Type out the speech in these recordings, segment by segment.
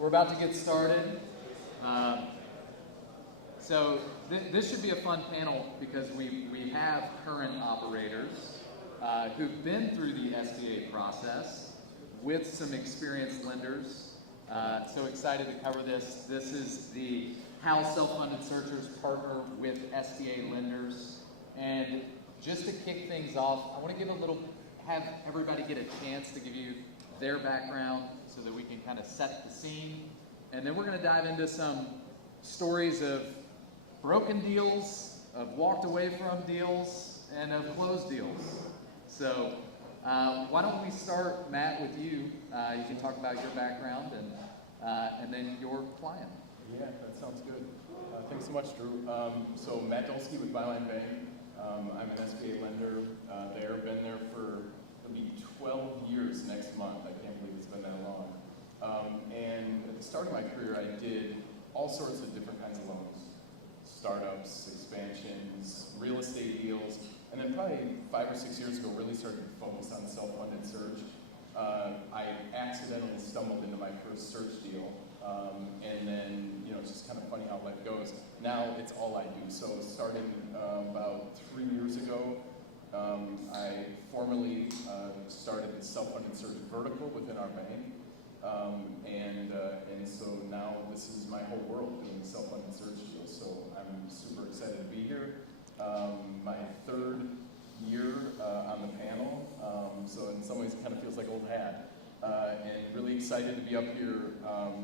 We're about to get started. So this should be a fun panel because we have current operators who've been through the SBA process with some experienced lenders. So excited to cover this. This is the how self-funded searchers partner with SBA lenders. And just to kick things off, I want to have everybody get a chance to give you their background so that we can kind of set the scene. And then we're going to dive into some stories of broken deals, of walked away from deals, and of closed deals. So why don't we start, Matt, with you. You can talk about your background and then your client. Yeah, that sounds good. Thanks so much, Drew. So Matt Dolsky with Byline Bank. I'm an SBA lender there. Been there for, it'll be 12 years next month. I can't believe it's been that long. And at the start of my career, I did all sorts of different kinds of loans. Startups, expansions, real estate deals, and then probably 5 or 6 years ago really started to focus on self-funded search. I accidentally stumbled into my first search deal, and then, it's just kind of funny how life goes. Now it's all I do. So starting about 3 years ago, I formally started the self-funded search vertical within our bank. And so now this is my whole world, doing self-funded search deals. So I'm super excited to be here. My third year on the panel, so in some ways it kind of feels like old hat. And really excited to be up here.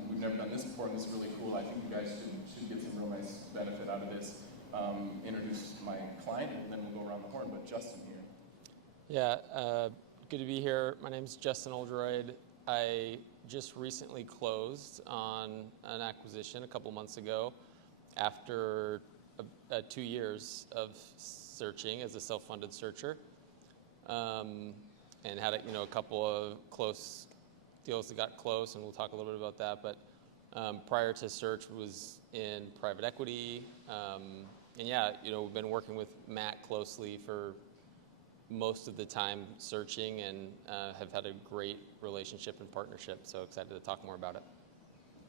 We've never done this before, and this is really cool. I think you guys should get some real nice benefit out of this. Introduce my client, and then we'll go around the horn. But Justin here. Yeah, good to be here. My name's Justin Oldroyd. I just recently closed on an acquisition a couple months ago after 2 years of searching as a self-funded searcher, and had a couple of close deals that got close, and we'll talk a little bit about that. But prior to search was in private equity, and yeah, we've been working with Matt closely for most of the time searching, and have had a great relationship and partnership, so excited to talk more about it.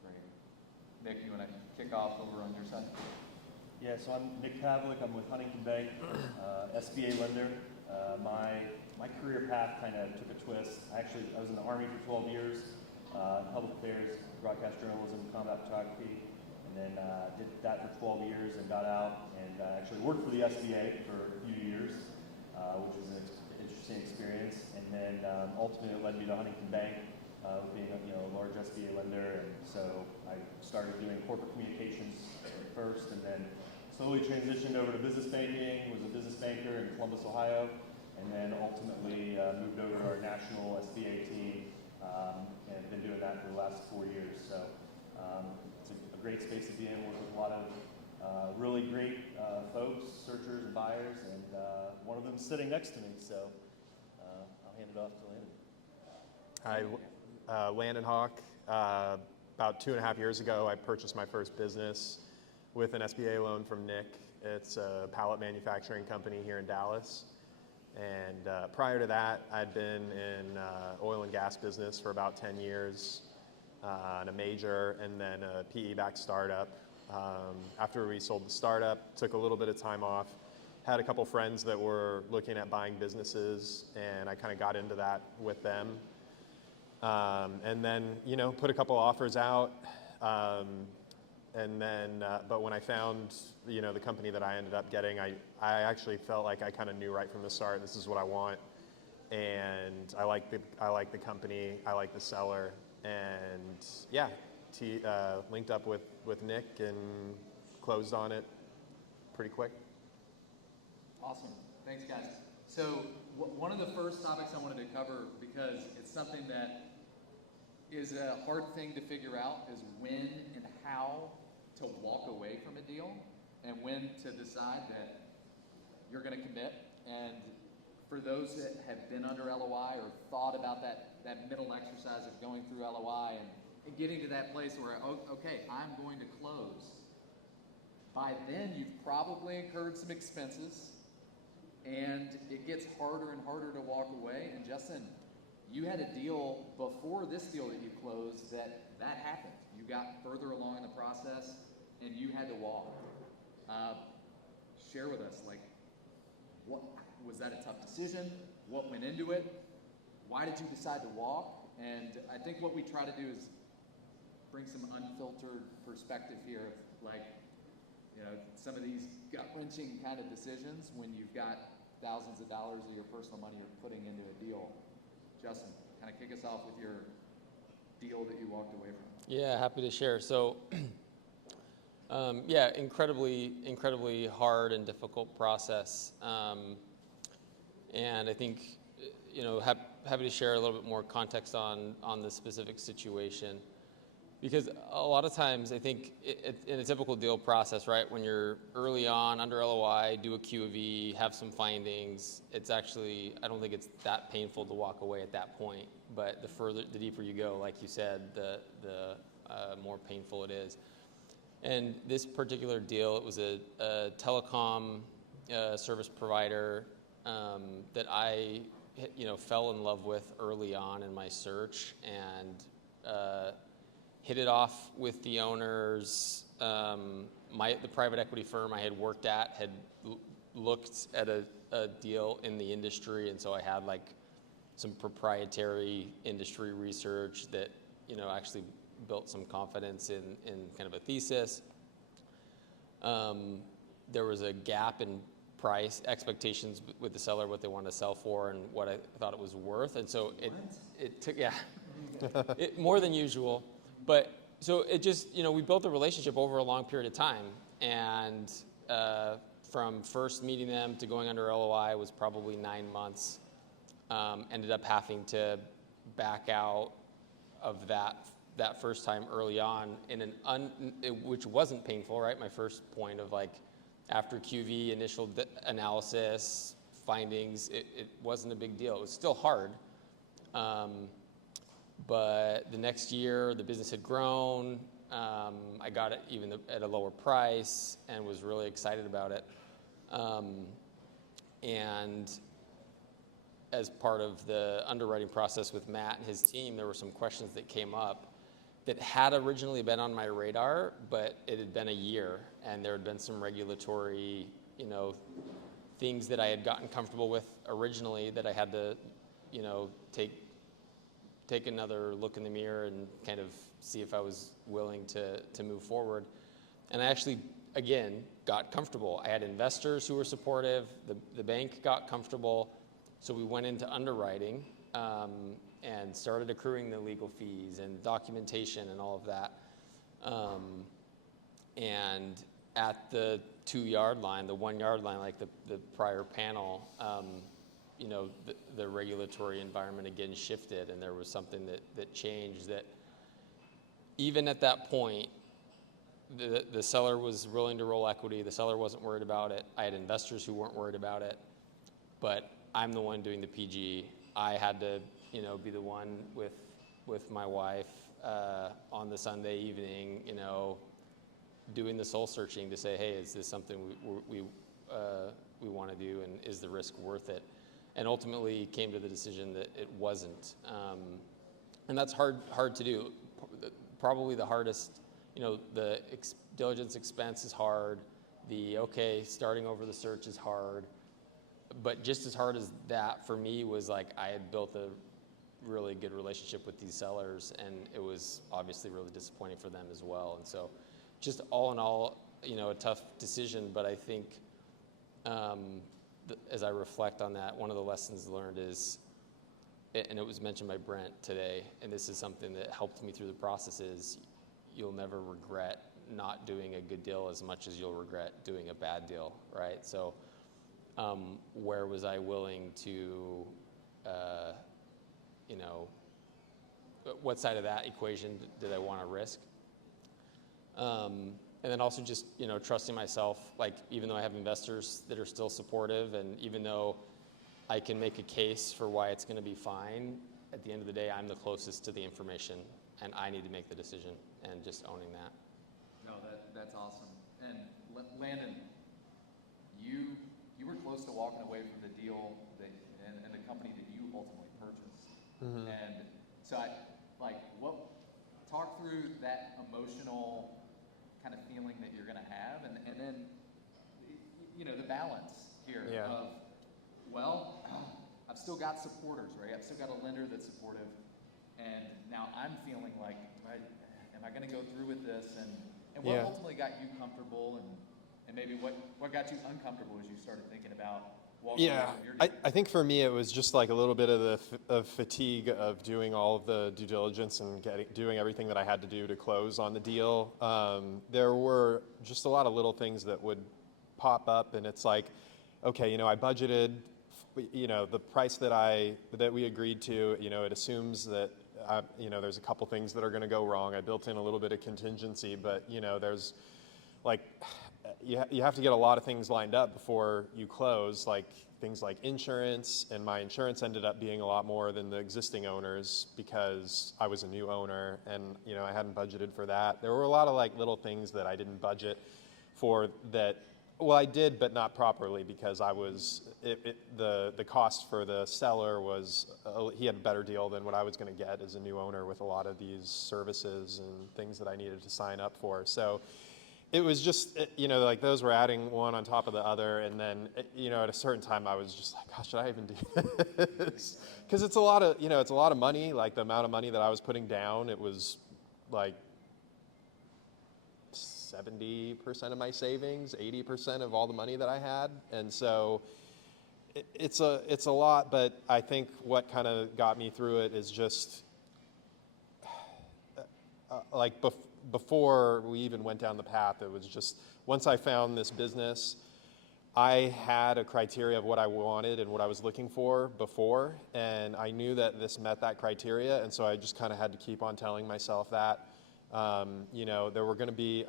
Great. Nick, you want to kick off over on your side? Yeah, so I'm Nick Pavlik. I'm with Huntington Bank, SBA lender. My career path kind of took a twist. I was in the Army for 12 years, public affairs, broadcast journalism, combat photography, and then did that for 12 years and got out and actually worked for the SBA for a few years, which was an interesting experience. And then ultimately it led me to Huntington Bank, being a large SBA lender. And so I started doing corporate communications first, and then slowly transitioned over to business banking, was a business banker in Columbus, Ohio, and then ultimately moved over to our national SBA team, and been doing that for the last 4 years. So it's a great space to be in, work with a lot of really great folks, searchers and buyers, and one of them is sitting next to me, so I'll hand it off to Landon. Hi, Landon Hawk. About 2.5 years ago, I purchased my first business with an SBA loan from Nick. It's a pallet manufacturing company here in Dallas. And prior to that, I'd been in oil and gas business for about 10 years, in a major and then a PE-backed startup. After we sold the startup, took a little bit of time off, had a couple friends that were looking at buying businesses, and I kind of got into that with them. And then, put a couple offers out. And then, but when I found, the company that I ended up getting, I actually felt like I kind of knew right from the start, this is what I want. And I like the company, I like the seller, and yeah, linked up with Nick and closed on it pretty quick. Awesome, thanks guys. So one of the first topics I wanted to cover, because it's something that is a hard thing to figure out, is when and how to walk away from a deal, and when to decide that you're going to commit. And for those that have been under LOI or thought about that middle exercise of going through LOI and getting to that place where, okay, I'm going to close. By then, you've probably incurred some expenses, and it gets harder and harder to walk away. And Justin, you had a deal before this deal that you closed that happened. You got further along in the process and you had to walk. Share with us, like, what was that a tough decision? What went into it? Why did you decide to walk? And I think what we try to do is bring some unfiltered perspective here of, like, you know, some of these gut-wrenching kind of decisions when you've got thousands of dollars of your personal money you're putting into a deal. Justin, kind of kick us off with your deal that you walked away from. Yeah, happy to share. So, yeah, incredibly hard and difficult process. And I think, you know, happy to share a little bit more context on the specific situation. Because a lot of times, I think in a typical deal process, right, when you're early on, under LOI, do a QOV, have some findings, it's actually, I don't think it's that painful to walk away at that point. But the deeper you go, like you said, the more painful it is. And this particular deal, it was a telecom service provider that I, you know, fell in love with early on in my search, and hit it off with the owners. The private equity firm I had worked at had looked at a deal in the industry, and so I had like some proprietary industry research that, you know, actually built some confidence in kind of a thesis. There was a gap in price expectations with the seller, what they wanted to sell for and what I thought it was worth, and so it took more than usual. But so it just, you know, we built a relationship over a long period of time, and from first meeting them to going under LOI was probably 9 months. Ended up having to back out of that first time early on in which wasn't painful, right? My first point of, like, after QV, initial analysis, findings, it wasn't a big deal. It was still hard. But the next year, the business had grown. I got it even at a lower price and was really excited about it. And as part of the underwriting process with Matt and his team, there were some questions that came up that had originally been on my radar, but it had been a year, and there had been some regulatory, you know, things that I had gotten comfortable with originally that I had to, you know, take another look in the mirror and kind of see if I was willing to move forward. And I actually, again, got comfortable. I had investors who were supportive. The bank got comfortable. So we went into underwriting and started accruing the legal fees and documentation and all of that. And at the 2-yard line, the 1-yard line, like the prior panel, you know, the regulatory environment again shifted, and there was something that changed that even at that point, the seller was willing to roll equity. The seller wasn't worried about it. I had investors who weren't worried about it, but I'm the one doing the PG. I had to, you know, be the one with my wife on the Sunday evening, you know, doing the soul searching to say, hey, is this something we want to do, and is the risk worth it? And ultimately came to the decision that it wasn't. And that's hard to do. Probably the hardest, you know, the diligence expense is hard. Starting over the search is hard. But just as hard as that for me was, like, I had built a really good relationship with these sellers, and it was obviously really disappointing for them as well. And so just all in all, you know, a tough decision, but I think as I reflect on that, one of the lessons learned is, and it was mentioned by Brent today, and this is something that helped me through the process, is you'll never regret not doing a good deal as much as you'll regret doing a bad deal, right? So where was I willing to, you know, what side of that equation did I want to risk? And then also just, you know, trusting myself, like, even though I have investors that are still supportive, and even though I can make a case for why it's going to be fine, at the end of the day, I'm the closest to the information, and I need to make the decision, and just owning that. No, that's awesome. And Landon, you were close to walking away from the deal and the company that you ultimately purchased. And so talk through that emotional kind of feeling that you're going to have, and then, the balance here of, well, I've still got supporters, right? I've still got a lender that's supportive, and now I'm feeling like, right, am I going to go through with this? And what ultimately got you comfortable, and maybe what got you uncomfortable as you started thinking about walking away from your deal? I think for me it was just like a little bit of fatigue of doing all of the due diligence and doing everything that I had to do to close on the deal. There were just a lot of little things that would pop up, and it's like, okay, I budgeted, the price that we agreed to, it assumes that there's a couple things that are going to go wrong. I built in a little bit of contingency, but there's like, you have to get a lot of things lined up before you close, like things like insurance, and my insurance ended up being a lot more than the existing owners because I was a new owner, and I hadn't budgeted for that. There were a lot of like little things that I didn't budget for that. Well, I did, but not properly, because the cost for the seller was, he had a better deal than what I was going to get as a new owner with a lot of these services and things that I needed to sign up for. So it was just, like those were adding one on top of the other. And then, at a certain time I was just like, gosh, should I even do this? Because it's a lot of money, like the amount of money that I was putting down, it was like 70% of my savings, 80% of all the money that I had. And so it's a lot, but I think what kind of got me through it is just before we even went down the path, it was just, once I found this business, I had a criteria of what I wanted and what I was looking for before, and I knew that this met that criteria, and so I just kind of had to keep on telling myself that. I knew there were going to be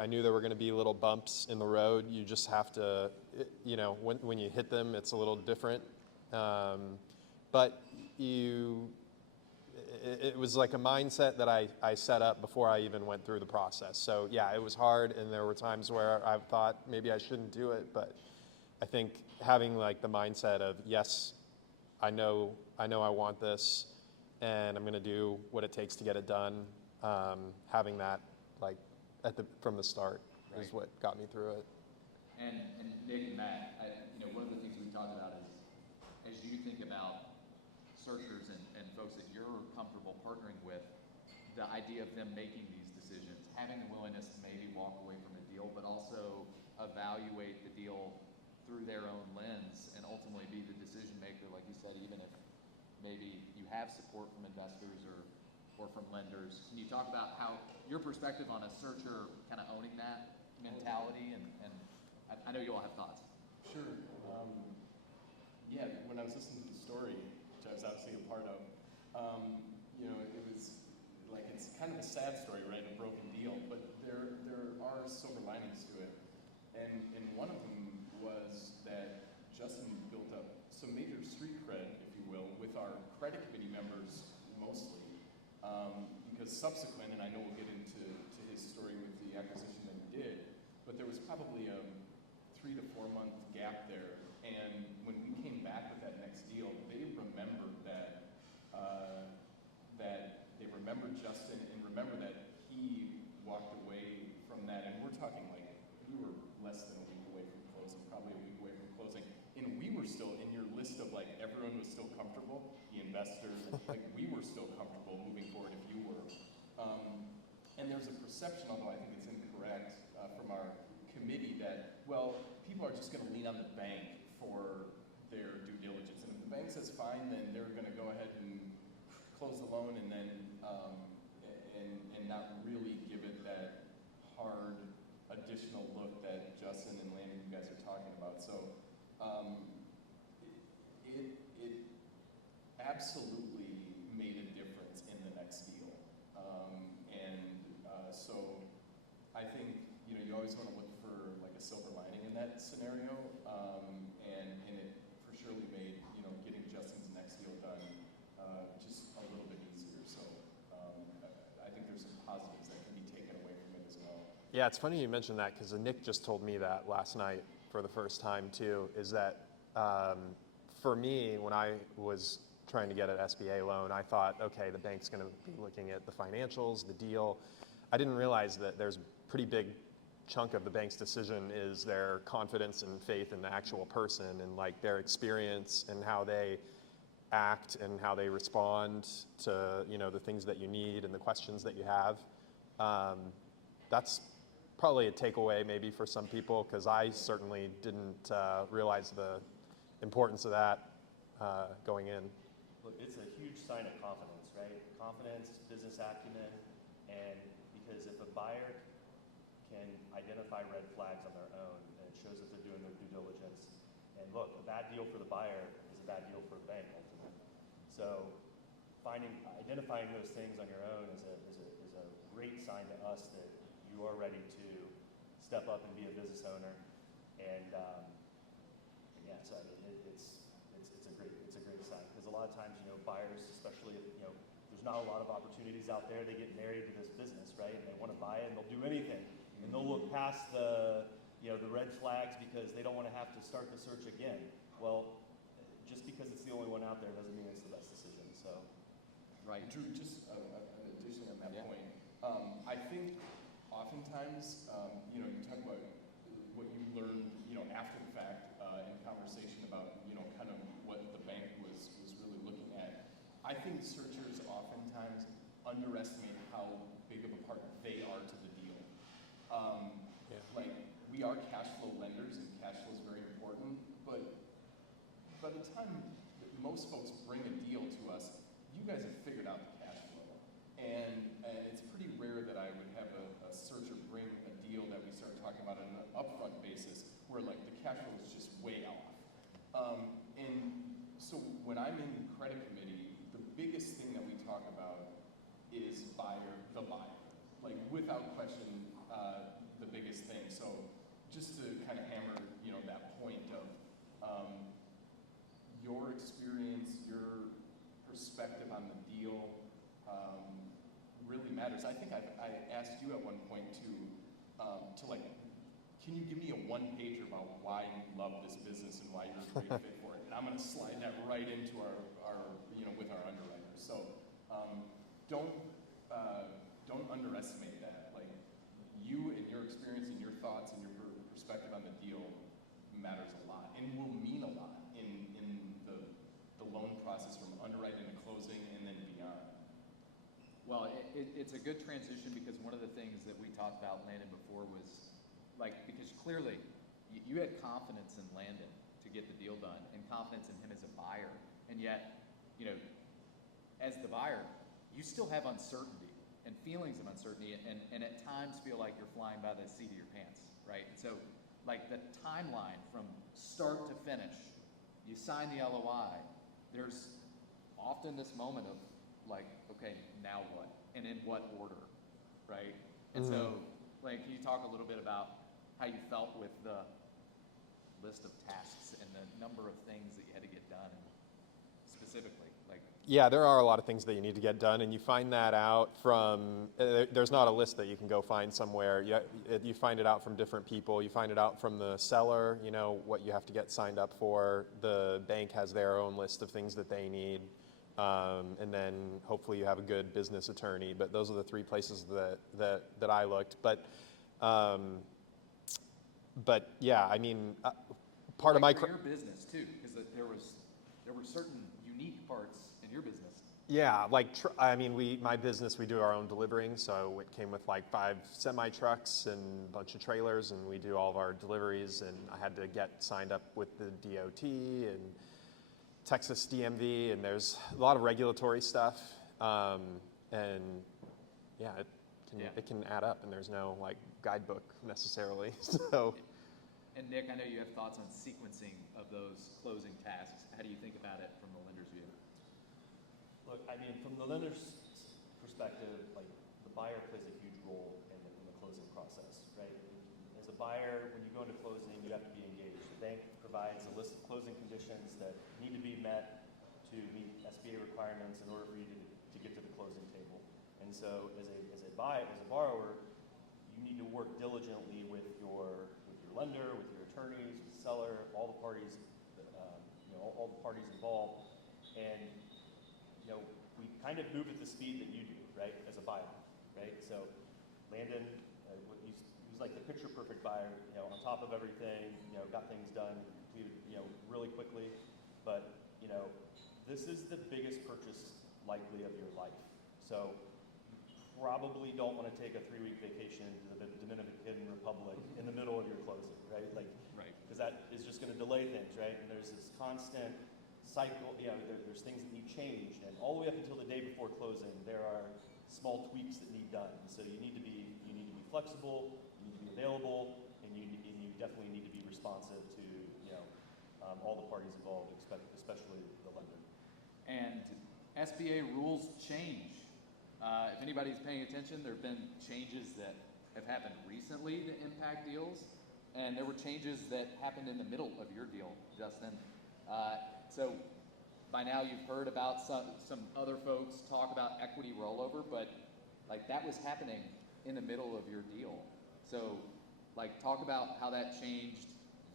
little bumps in the road. You just have to, when you hit them, it's a little different. But it was like a mindset that I set up before I even went through the process. So yeah, it was hard, and there were times where I thought maybe I shouldn't do it, but I think having like the mindset of, yes, I know I want this, and I'm going to do what it takes to get it done. Having that like from the start is what got me through it. And Nick and Matt, one of the things we talked about is, as you think about searchers and folks that you're comfortable partnering with, the idea of them making these decisions, having the willingness to maybe walk away from a deal, but also evaluate the deal through their own lens and ultimately be the decision maker, like you said, even if maybe you have support from investors or from lenders. Can you talk about how your perspective on a searcher kind of owning that mentality, and I know you all have thoughts. Sure. When I was listening to the story, which I was obviously a part of, it was like, it's kind of a sad story, right? A broken deal, but there are silver linings to it. And one of them was that Justin built up some major street cred, if you will, with our credit committee members mostly. Because subsequent, and I know we'll get into his story with the acquisition that he did, but there was probably a 3 to 4 month gap there. And when we came back with that next deal, they remembered that they remembered Justin, and remember that he walked away from that. And we're talking like, we were less than a week away from closing, probably a week away from closing. And we were still in your list of like, everyone was still comfortable, the investors, like we were still comfortable moving forward if you were. And there's a perception, although I think it's incorrect, from our committee that, well, people are just going to lean on the bank for their due diligence. And if the bank says fine, then they're going to go ahead and close the loan and then and not really give it that hard additional look that Justin and Landon, you guys are talking about. So it absolutely made a difference in the next deal. So I think, you always want to look for like a silver lining in that scenario. And it for surely made, getting Justin's next deal done just a little bit easier. So I think there's some positives that can be taken away from it as well. Yeah, it's funny you mentioned that, because Nick just told me that last night for the first time too, is that for me, when I was trying to get an SBA loan, I thought, okay, the bank's going to be looking at the financials, the deal. I didn't realize that there's a pretty big chunk of the bank's decision is their confidence and faith in the actual person and like their experience and how they act and how they respond to, you know, the things that you need and the questions that you have. That's probably a takeaway maybe for some people, because I certainly didn't realize the importance of that going in. Look, it's a huge sign of confidence, right? Confidence, business acumen, and because if a buyer can identify red flags on their own, and it shows that they're doing their due diligence. And look, a bad deal for the buyer is a bad deal for a bank ultimately. So identifying those things on your own is a great sign to us that you are ready to step up and be a business owner. And yeah, so I mean, it's a great sign, because a lot of times, you know, buyers, especially if, you know, there's not a lot of opportunities out there, they get married to this business, right? And they want to buy it and they'll do anything. And they'll look past the, you know, the red flags because they don't want to have to start the search again. Well, just because it's the only one out there doesn't mean it's the best decision. So, Right. Drew, just an addition on that Yeah. point. I think oftentimes, you know, you talk about what you learned, you know, after the fact in conversation about, you know, kind of what the bank was really looking at. I think searchers oftentimes underestimate how big of a part they are to the deal. Like, we are cash flow lenders, and cash flow is very important, but by the time that most folks bring a deal to us, you guys have figured out the cash flow. And it's pretty rare that I would have a searcher bring a deal that we start talking about on an upfront basis where like the cash flow is just way off. And so when I'm in the credit committee, the biggest thing that we talk about is the buyer. Like, without question, the biggest thing. So just to kind of hammer, you know, that point of your experience, your perspective on the deal really matters. I think I asked you at one point to like, can you give me a one-pager about why you love this business and why you're a great fit for it? And I'm going to slide that right into our you know, with our underwriters. So don't underestimate that. Like, you and your experience and your thoughts and your perspective on the deal matters a lot and will mean a lot in the loan process from underwriting to closing and then beyond. Well, it's a good transition, because one of the things that we talked about Landon before was, like, because clearly you had confidence in Landon to get the deal done and confidence in him as a buyer. And yet, you know, as the buyer, you still have uncertainty and feelings of uncertainty, and at times feel like you're flying by the seat of your pants, right? And so, like, the timeline from start to finish, you sign the LOI, there's often this moment of like, okay, now what? And in what order, right? And so, like, can you talk a little bit about how you felt with the list of tasks and the number of things that you had to get done specifically? Like, Yeah, there are a lot of things that you need to get done, and you find that out from, there's not a list that you can go find somewhere. You find it out from different people. You find it out from the seller, you know, what you have to get signed up for. The bank has their own list of things that they need. And then hopefully you have a good business attorney. But those are the three places that I looked. But yeah, I mean, part of my for your business too, because there were certain unique parts in your business. Yeah, like, I mean, my business, we do our own delivering, so it came with like 5 semi-trucks and a bunch of trailers, and we do all of our deliveries, and I had to get signed up with the DOT and Texas DMV, and there's a lot of regulatory stuff, and yeah, it can add up, and there's no like guidebook necessarily, so. And Nick, I know you have thoughts on sequencing of those closing tasks. How do you think about it from the lender's view? look, I mean, from the lender's perspective, like, the buyer plays a huge role in the closing process, right? As a buyer, when you go into closing, you have to be engaged. The bank provides a list of closing conditions that need to be met to meet SBA requirements in order for you to get to the closing table. And so, as a borrower, you need to work diligently with your lender, with your attorneys, with the seller, all the parties, all the parties involved. And we kind of move at the speed that you do, right, as a buyer, right? So Landon, he's like the picture perfect buyer, on top of everything, got things done, completed, really quickly. But, this is the biggest purchase likely of your life. So you probably don't want to take a 3-week vacation to the Dominican Republic in the middle of your closing, right? Right. Because that is just going to delay things, right? And there's this constant cycle, there's things that need changed, and all the way up until the day before closing, there are small tweaks that need done. So you need to be flexible, you need to be available, and you definitely need to be responsive to all the parties involved, especially the lender. And SBA rules change. If anybody's paying attention, there have been changes that have happened recently that impact deals, and there were changes that happened in the middle of your deal, Justin. So by now you've heard about some other folks talk about equity rollover, but like that was happening in the middle of your deal. So like talk about how that changed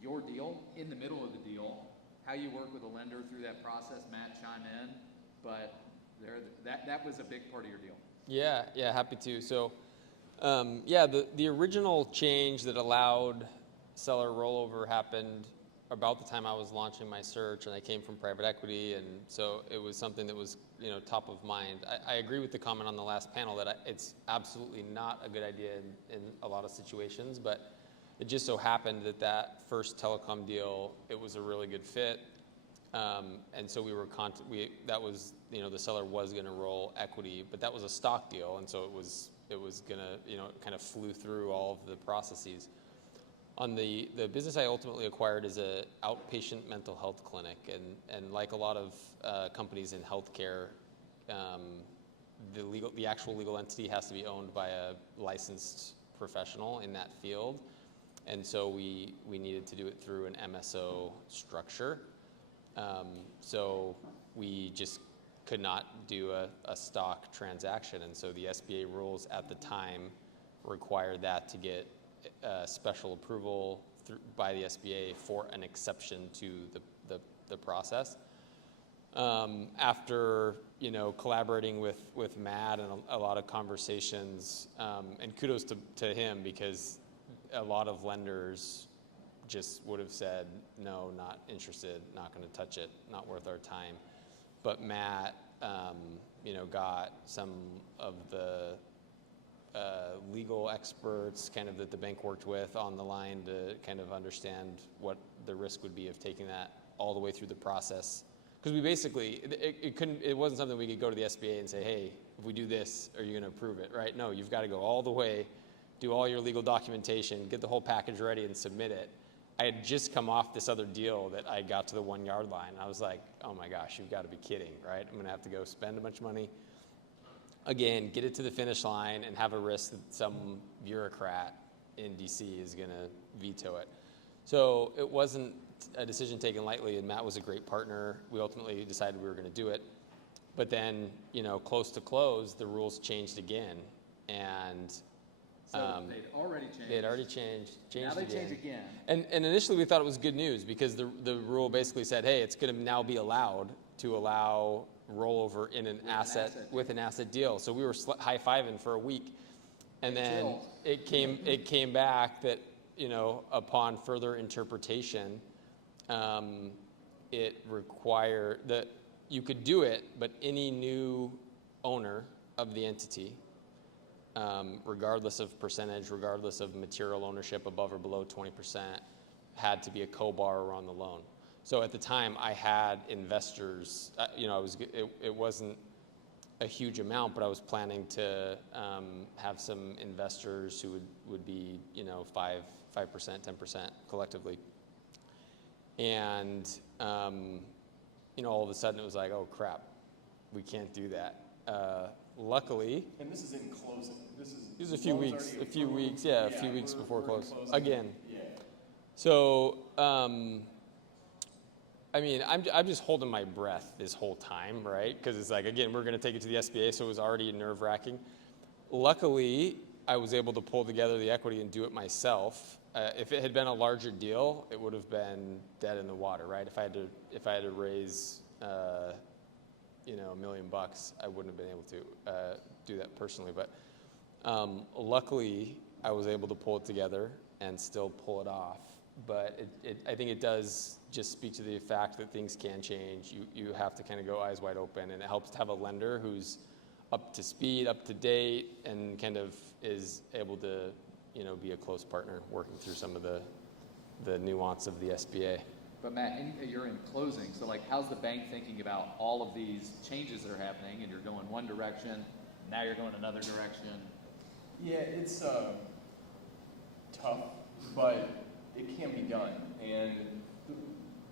your deal in the middle of the deal, how you work with a lender through that process. Matt, chime in, but that was a big part of your deal. Yeah, happy to. So, the original change that allowed seller rollover happened about the time I was launching my search, and I came from private equity, and so it was something that was top of mind. I agree with the comment on the last panel that it's absolutely not a good idea in a lot of situations, but it just so happened that first telecom deal, it was a really good fit, and so that was the seller was going to roll equity, but that was a stock deal, and so it was going to it kind of flew through all of the processes. On the business I ultimately acquired is a outpatient mental health clinic, and like a lot of companies in healthcare, the actual legal entity has to be owned by a licensed professional in that field, and so we needed to do it through an MSO structure. So we just could not do a stock transaction, and so the SBA rules at the time required that to get special approval by the SBA for an exception to the process. After collaborating with Matt and a lot of conversations, and kudos to him, because a lot of lenders just would have said, no, not interested, not going to touch it, not worth our time. But Matt, got some of the legal experts kind of that the bank worked with on the line to kind of understand what the risk would be of taking that all the way through the process. Because we basically, it wasn't something we could go to the SBA and say, hey, if we do this, are you going to approve it, right? No, you've got to go all the way, do all your legal documentation, get the whole package ready and submit it. I had just come off this other deal that I got to the 1 yard line. I was like, oh my gosh, you've got to be kidding, right? I'm going to have to go spend a bunch of money. Again, get it to the finish line and have a risk that some bureaucrat in DC is going to veto it. So it wasn't a decision taken lightly, and Matt was a great partner. We ultimately decided we were going to do it. But then, close to close, the rules changed again. And So they'd already changed. they had already changed Now they again. change again. And initially we thought it was good news, because the rule basically said, hey, it's going to now be allowed to allow rollover in an asset deal. So we were high-fiving for a week, and then it came back that upon further interpretation, it required that you could do it, but any new owner of the entity, regardless of percentage, regardless of material ownership above or below 20%, had to be a co-borrower on the loan. So at the time, I had investors. It wasn't a huge amount, but I was planning to have some investors who would be 5%, 10% collectively. And all of a sudden it was like, oh crap, we can't do that. Luckily, And this is in closing. This is a few weeks we're before in close. closing. Again. Yeah. So, I'm just holding my breath this whole time, right? Because it's like, again, we're going to take it to the SBA, so it was already nerve-wracking. Luckily, I was able to pull together the equity and do it myself. If it had been a larger deal, it would have been dead in the water, right? If I had to raise $1 million, I wouldn't have been able to do that personally. But luckily, I was able to pull it together and still pull it off. But I think it does just speak to the fact that things can change. You have to kind of go eyes wide open, and it helps to have a lender who's up to speed, up to date, and kind of is able to, be a close partner working through some of the nuance of the SBA. But Matt, you're in closing, so like, how's the bank thinking about all of these changes that are happening, and you're going one direction, now you're going another direction? Yeah, it's tough, but it can be done. And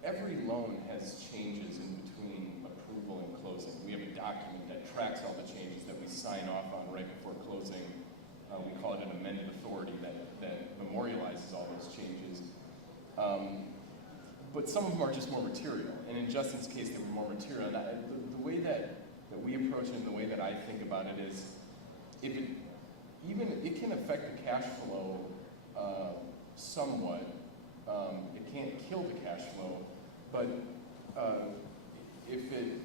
every loan has changes in between approval and closing. We have a document that tracks all the changes that we sign off on right before closing. We call it an amended authority that memorializes all those changes. But some of them are just more material. And in Justin's case, they were more material. And the way that we approach it and the way that I think about it is, it can affect the cash flow somewhat. It can't kill the cash flow, but if it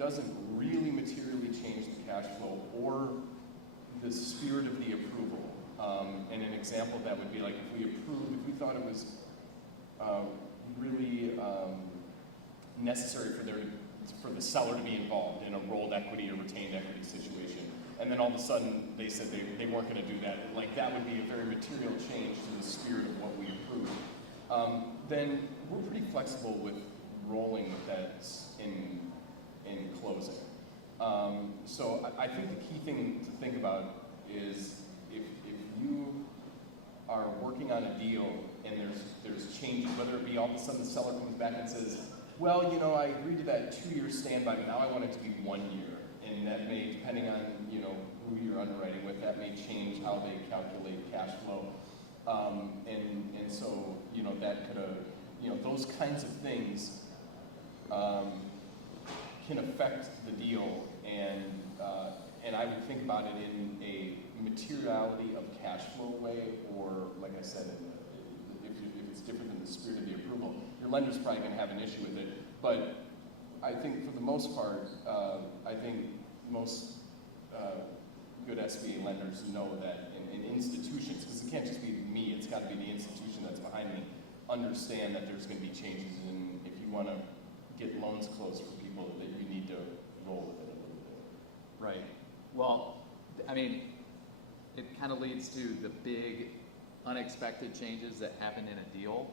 doesn't really materially change the cash flow or the spirit of the approval, and an example of that would be like if we thought it was really necessary for the seller to be involved in a rolled equity or retained equity situation, and then all of a sudden they said they weren't going to do that, like that would be a very material change to the spirit of what we approved. Then we're pretty flexible with rolling with that in closing. So I think the key thing to think about is if you are working on a deal and there's changes, whether it be all of a sudden the seller comes back and says, well, I agreed to that 2-year standby, but now I want it to be 1 year. And that may, depending on who you're underwriting with, that may change how they calculate cash flow. And so that could have, those kinds of things can affect the deal, and I would think about it in a materiality of cash flow way, or like I said, if it's different than the spirit of the approval, your lender's probably going to have an issue with it. But I think for the most part, I think most good SBA lenders know that, in institutions, because it can't just be me, it's got to be the institution that's behind me, understand that there's going to be changes, and if you want to get loans closed for people, that you need to roll with it a little bit. Right. Well, I mean, it kind of leads to the big unexpected changes that happen in a deal.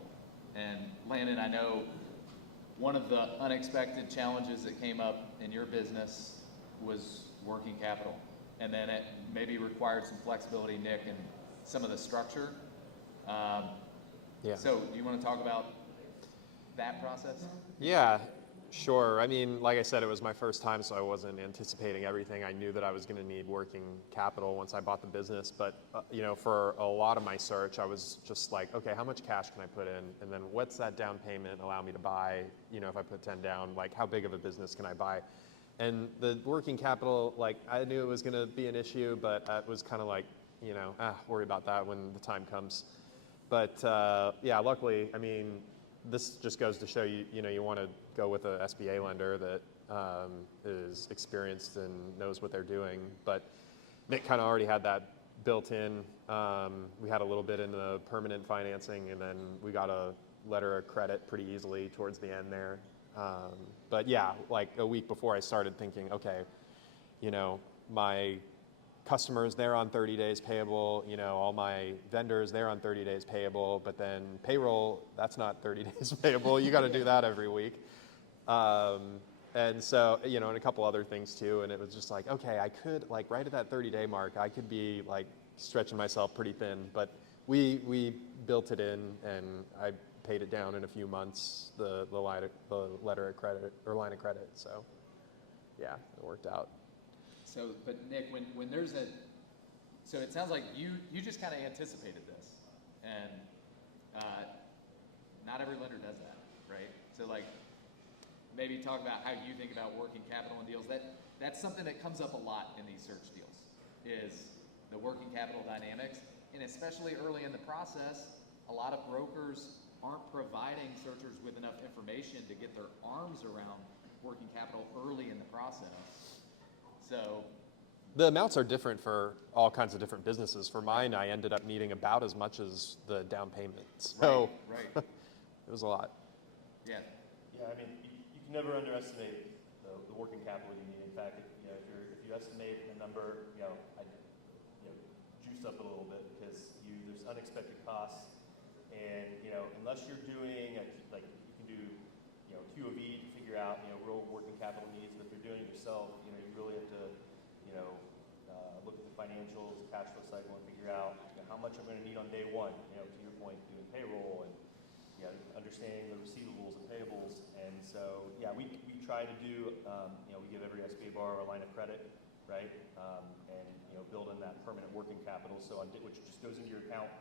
And Landon, I know one of the unexpected challenges that came up in your business was working capital. And then it maybe required some flexibility, Nick, and some of the structure. Yeah. So do you want to talk about that process? Yeah, sure. I mean, like I said, it was my first time, so I wasn't anticipating everything. I knew that I was going to need working capital once I bought the business. But, for a lot of my search, I was just like, okay, how much cash can I put in? And then what's that down payment allow me to buy? If I put 10 down, like how big of a business can I buy? And the working capital, like I knew it was going to be an issue, but it was kind of like, worry about that when the time comes. But yeah, luckily, I mean, this just goes to show you, you want to go with a SBA lender that is experienced and knows what they're doing. But Nick kind of already had that built in. We had a little bit in the permanent financing, and then we got a letter of credit pretty easily towards the end there. But yeah, like a week before I started thinking, okay, my customers, they're on 30 days payable, all my vendors, they're on 30 days payable, but then payroll, that's not 30 days payable. You got to do that every week. And so, and a couple other things too. And it was just like, okay, I could, like right at that 30-day mark, I could be like stretching myself pretty thin, but we built it in, and I paid it down in a few months, the letter of credit or line of credit. So yeah, it worked out. So, but Nick, when there's so it sounds like you just kind of anticipated this, and not every lender does that, right? So like, maybe talk about how you think about working capital in deals. That's something that comes up a lot in these search deals, is the working capital dynamics, and especially early in the process, a lot of brokers aren't providing searchers with enough information to get their arms around working capital early in the process. So, The amounts are different for all kinds of different businesses. For mine, I ended up needing about as much as the down payment. So right. it was a lot. Yeah. Yeah, I mean, you can never underestimate the working capital you need. In fact, if you estimate a number, I juice up a little bit because there's unexpected costs, and unless you're doing like you can do Q of E to figure out real working capital needs, but if you're doing it yourself, you really have to look at the financials, cash flow cycle, and figure out how much I'm going to need on day one. To your point, doing payroll and understanding the receivables and payables. And so, we try to do, we give every SBA borrower a line of credit, right? And build in that permanent working capital, which just goes into your account,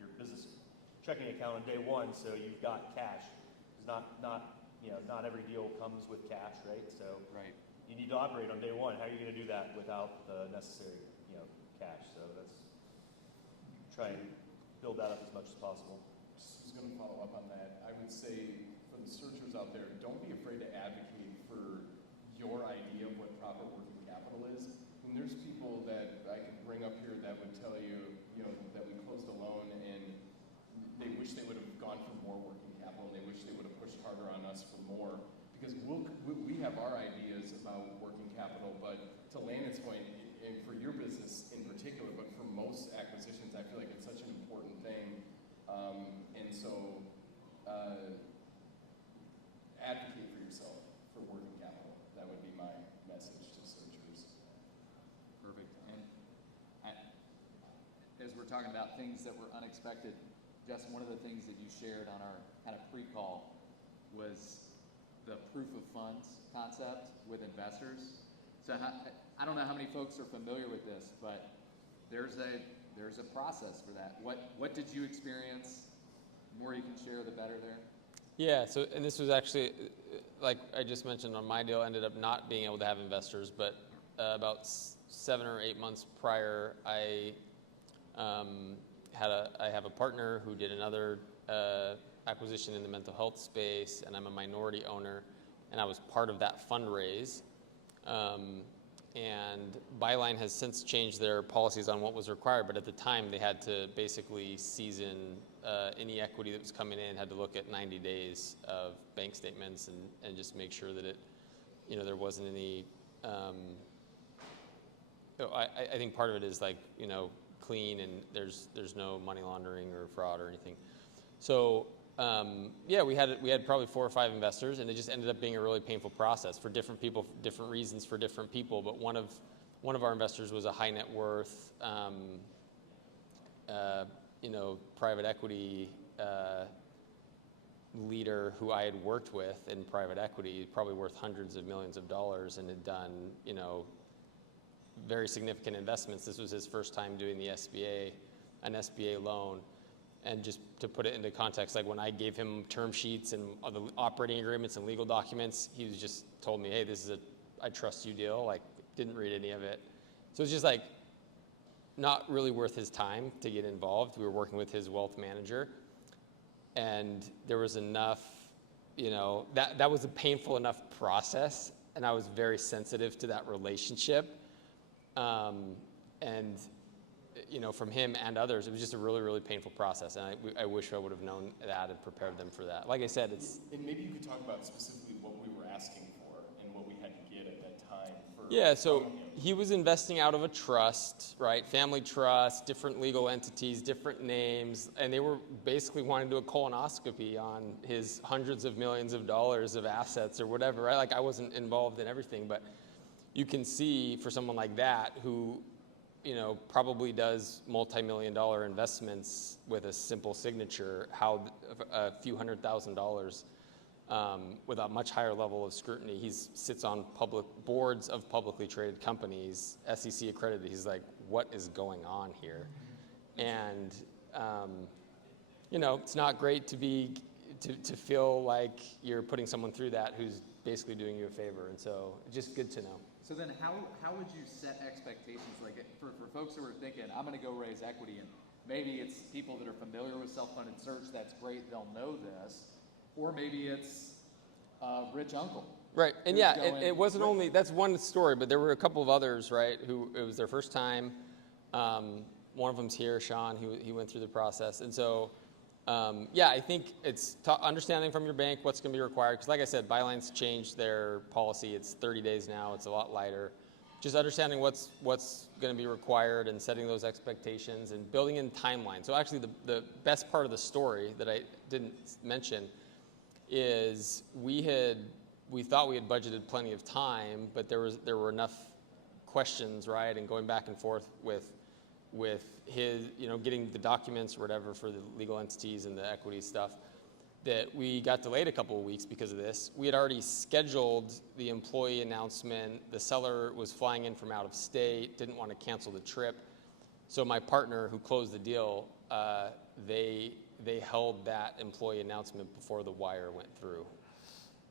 your business checking account on day one, so you've got cash. It's not every deal comes with cash, right? So Right. you need to operate on day one. How are you going to do that without the necessary, cash? So that's try and build that up as much as possible. Just was going to follow up on that. I would say for the searchers out there, don't be afraid to advocate for your idea of what proper working capital is. And there's people that I could bring up here that would tell you, that we closed a loan and they wish they would have gone for more working capital and they wish they would have pushed harder on us for more. Because we have our ideas about working capital, but to Landon's point, and for your business in particular, but for most acquisitions, I feel like it's such an important thing. And so, advocate for yourself for working capital. That would be my message to searchers. Perfect. And as we're talking about things that were unexpected, Justin, one of the things that you shared on our kind of pre-call was the proof of funds concept with investors. So I don't know how many folks are familiar with this, but there's a process for that. What did you experience? The more you can share, the better there. Yeah, so, and this was actually, like I just mentioned on my deal, ended up not being able to have investors, but about 7 or 8 months prior, I have a partner who did another acquisition in the mental health space, and I'm a minority owner, and I was part of that fundraise. And Byline has since changed their policies on what was required, but at the time they had to basically season any equity that was coming in, had to look at 90 days of bank statements and just make sure that there wasn't any, I think part of it is like, clean and there's no money laundering or fraud or anything. So we had probably 4 or 5 investors, and it just ended up being a really painful process for different people, for different reasons for different people. But one of our investors was a high net worth, private equity leader who I had worked with in private equity, probably worth hundreds of millions of dollars, and had done very significant investments. This was his first time doing an SBA loan. And just to put it into context, like when I gave him term sheets and the operating agreements and legal documents, he was just told me, hey, this is I trust you deal, like didn't read any of it. So it's just like not really worth his time to get involved. We were working with his wealth manager, and there was enough, that was a painful enough process, and I was very sensitive to that relationship. And from him and others, it was just a really, really painful process, and I wish I would have known that and prepared them for that. Like I said, it's... And maybe you could talk about specifically what we were asking for and what we had to get at that time. Yeah, so he was investing out of a trust, right? Family trust, different legal entities, different names, and they were basically wanting to do a colonoscopy on his hundreds of millions of dollars of assets or whatever, right? Like I wasn't involved in everything, but you can see for someone like that who probably does multi-million-dollar investments with a simple signature, how a few $100,000 with a much higher level of scrutiny. He sits on public boards of publicly traded companies, SEC accredited. He's like, what is going on here? And it's not great to feel like you're putting someone through that who's basically doing you a favor. And so, just good to know. So then how would you set expectations? Like for folks who are thinking, I'm going to go raise equity, and maybe it's people that are familiar with self-funded search, that's great, they'll know this. Or maybe it's a rich uncle Right, and who's yeah, going- it wasn't only, that's one story, but there were a couple of others, right, who it was their first time. One of them's here, Sean, he went through the process. And so, yeah, I think it's understanding from your bank what's going to be required. Because like I said, Byline's changed their policy. It's 30 days now. It's a lot lighter. Just understanding what's going to be required and setting those expectations and building in timeline. So actually the best part of the story that I didn't mention is we thought we had budgeted plenty of time, but there were enough questions, right, and going back and forth with his, getting the documents or whatever for the legal entities and the equity stuff, that we got delayed a couple of weeks because of this. We had already scheduled the employee announcement. The seller was flying in from out of state, didn't want to cancel the trip. So my partner who closed the deal, they held that employee announcement before the wire went through.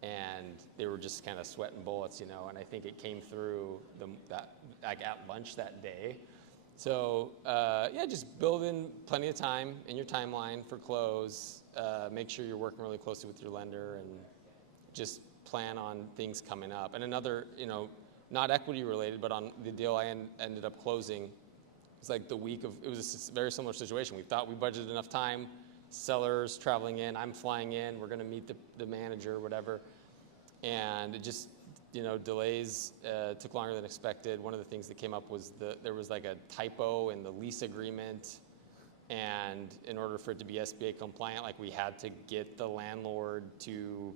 And they were just kind of sweating bullets, and I think it came through like at lunch that day. So yeah, just build in plenty of time in your timeline for close. Make sure you're working really closely with your lender and just plan on things coming up. And another, not equity related, but on the deal I ended up closing, it's like the week of, it was a very similar situation. We thought we budgeted enough time, sellers traveling in, I'm flying in, we're gonna meet the manager, whatever. And it just, delays took longer than expected. One of the things that came up was there was like a typo in the lease agreement. And in order for it to be SBA compliant, like we had to get the landlord to,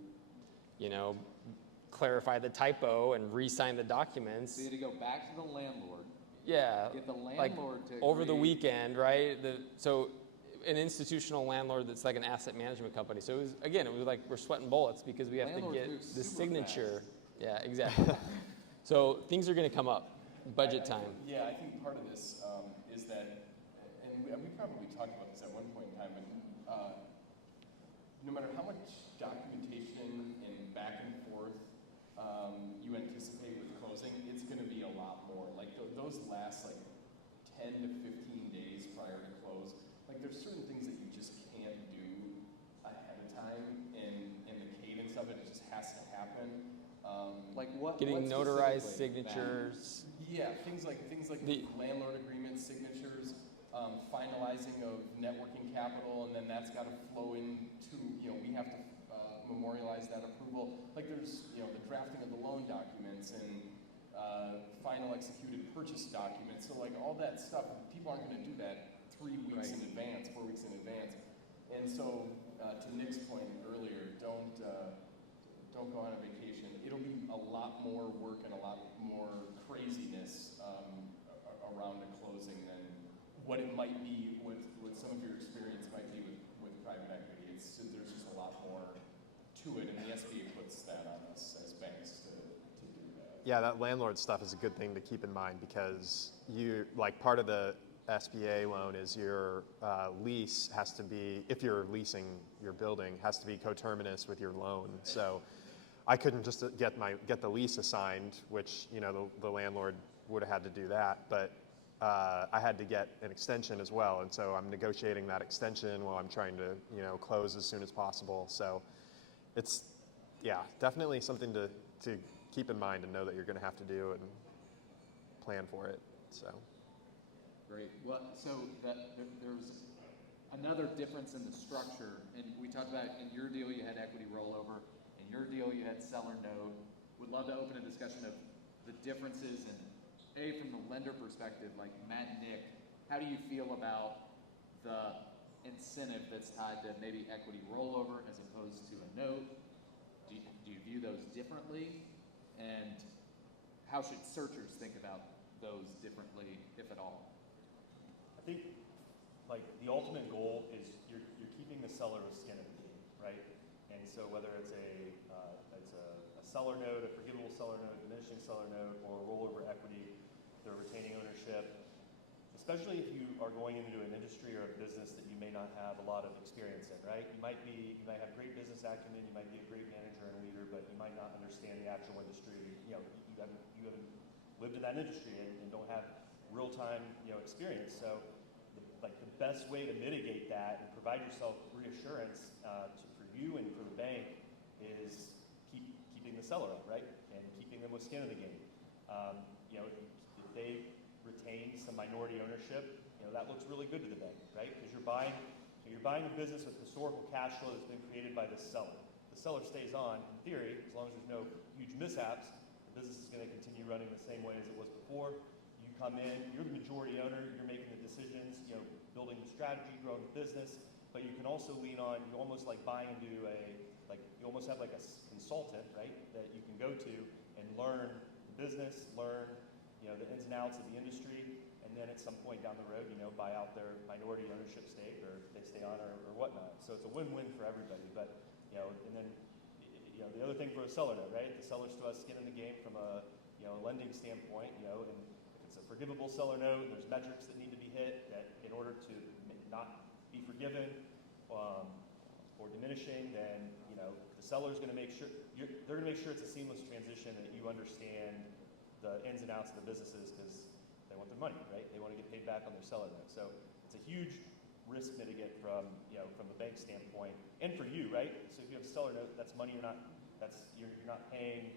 clarify the typo and re-sign the documents. So you had to go back to the landlord. Yeah, Get the like landlord to over the agree. weekend, right? So an institutional landlord that's like an asset management company. So it was like we're sweating bullets because we have Landlords to move get the super signature. Yeah, exactly. So things are going to come up. Budget time. Yeah, I think part of this is that, and we probably talked about this at one point in time, but no matter how much documentation and back and forth you anticipate with closing, it's going to be a lot more. Like those last 10 to 15 days prior to close, like there's certain things that you just can't do ahead of time, and the cadence of it just has to happen. Like what? Getting what notarized specifically? signatures. Yeah, things like The- landlord agreements, signatures, finalizing of networking capital, and then that's got to flow into, we have to memorialize that approval. Like there's, the drafting of the loan documents and final executed purchase documents. So like all that stuff, people aren't going to do that 3 weeks in advance, 4 weeks in advance. And so to Nick's point earlier, don't go on a vacation. It'll be a lot more work and a lot more craziness around a closing than what it might be with some of your experience might be with private equity. There's just a lot more to it, and the SBA puts that on us as banks to do that. Yeah, that landlord stuff is a good thing to keep in mind because part of the SBA loan is your lease has to be, if you're leasing your building, has to be coterminous with your loan. So I couldn't just get the lease assigned, which the landlord would have had to do that, but I had to get an extension as well, and so I'm negotiating that extension while I'm trying to close as soon as possible. So it's definitely something to keep in mind and know that you're going to have to do and plan for it. So Great. Well, so there's another difference in the structure, and we talked about in your deal you had equity rollover, in your deal you had seller note. Would love to open a discussion of the differences and from the lender perspective, like Matt and Nick, how do you feel about the incentive that's tied to maybe equity rollover as opposed to a note? Do you view those differently? And how should searchers think about those differently, if at all? I think the ultimate goal is you're keeping the seller with skin in the game, right? And so whether it's a seller note, a forgivable seller note, diminishing seller note, or rollover equity, they're retaining ownership, especially if you are going into an industry or a business that you may not have a lot of experience in, right? You might have great business acumen, you might be a great manager and leader, but you might not understand the actual industry. You haven't lived in that industry and don't have real-time experience. So the best way to mitigate that and provide yourself reassurance for you and for the bank is keep keeping the seller up, right? And keeping them with skin in the game. You know, if they retain some minority ownership, you know, that looks really good to the bank, right? Because you're buying a business with historical cash flow that's been created by the seller. The seller stays on, in theory, as long as there's no huge mishaps, the business is going to continue running the same way as it was before. You come in, you're the majority owner, you're making the decisions, you know, building the strategy, growing the business, but you can also lean on, you almost like buying into you almost have like a consultant, right, that you can go to and learn the business, learn, you know, the ins and outs of the industry, and then at some point down the road, you know, buy out their minority ownership stake, or they stay on, or whatnot. So it's a win-win for everybody. But you know, and then you know, the other thing for a seller note, right? The seller still has skin in the game from a lending standpoint. You know, and if it's a forgivable seller note, there's metrics that need to be hit that in order to not be forgiven or diminishing, then you know the seller's going to make sure they're going to make sure it's a seamless transition, that you understand the ins and outs of the businesses, because they want their money, right? They want to get paid back on their seller note. So it's a huge risk mitigate from the bank standpoint, and for you, right? So if you have a seller note, that's money you're not paying.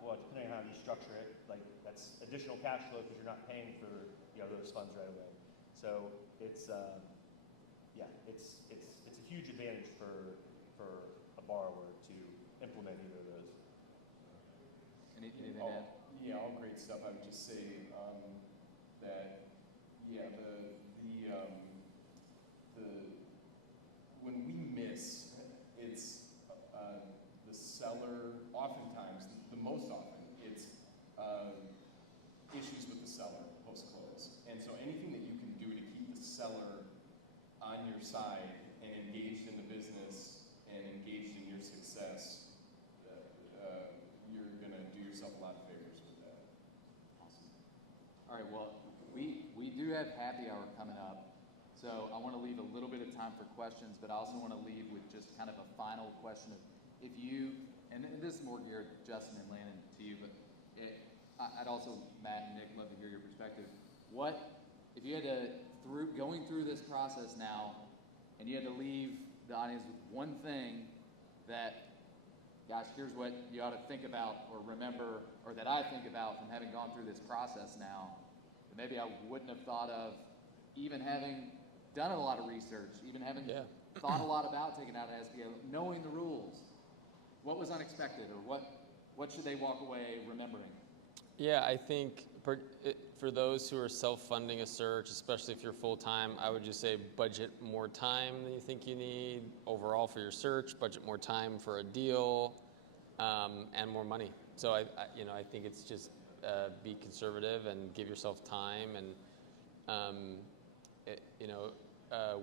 Well, depending on how you structure it, like that's additional cash flow because you're not paying for those funds right away. So it's a huge advantage for a borrower to implement either of those. Anything to add? Yeah, all great stuff. I would just say that when we miss, it's the seller. Oftentimes, the most often, it's issues with the seller post close. And so, anything that you can do to keep the seller on your side and engaged in the business and engaged in your success, you're gonna do yourself a lot of favors with that. Awesome. All right, well, we do have happy hour coming up, so I want to leave a little bit of time for questions, but I also want to leave with just kind of a final question of, if you, and this is more geared, Justin and Landon, to you, but I'd also, Matt and Nick, love to hear your perspective. What, if you had to, going through this process now, and you had to leave the audience with one thing that, gosh, here's what you ought to think about or remember, or that I think about from having gone through this process now, that maybe I wouldn't have thought of, even having done a lot of research, even having thought a lot about taking out an SBA, knowing the rules. What was unexpected, or what should they walk away remembering? Yeah, I think for those who are self-funding a search, especially if you're full-time, I would just say budget more time than you think you need overall for your search, budget more time for a deal, and more money. So I think it's just be conservative and give yourself time, and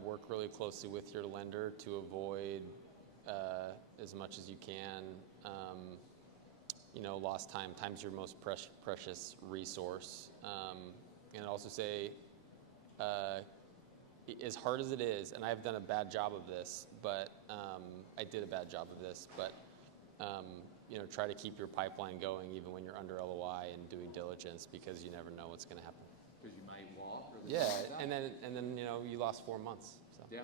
work really closely with your lender to avoid as much as you can. Lost time. Time's your most precious resource. And I'd also say, as hard as it is, and I've done a bad job of this, but I did a bad job of this, but try to keep your pipeline going even when you're under LOI and doing diligence, because you never know what's going to happen. Because you might walk, or and then you lost 4 months. So. Yeah.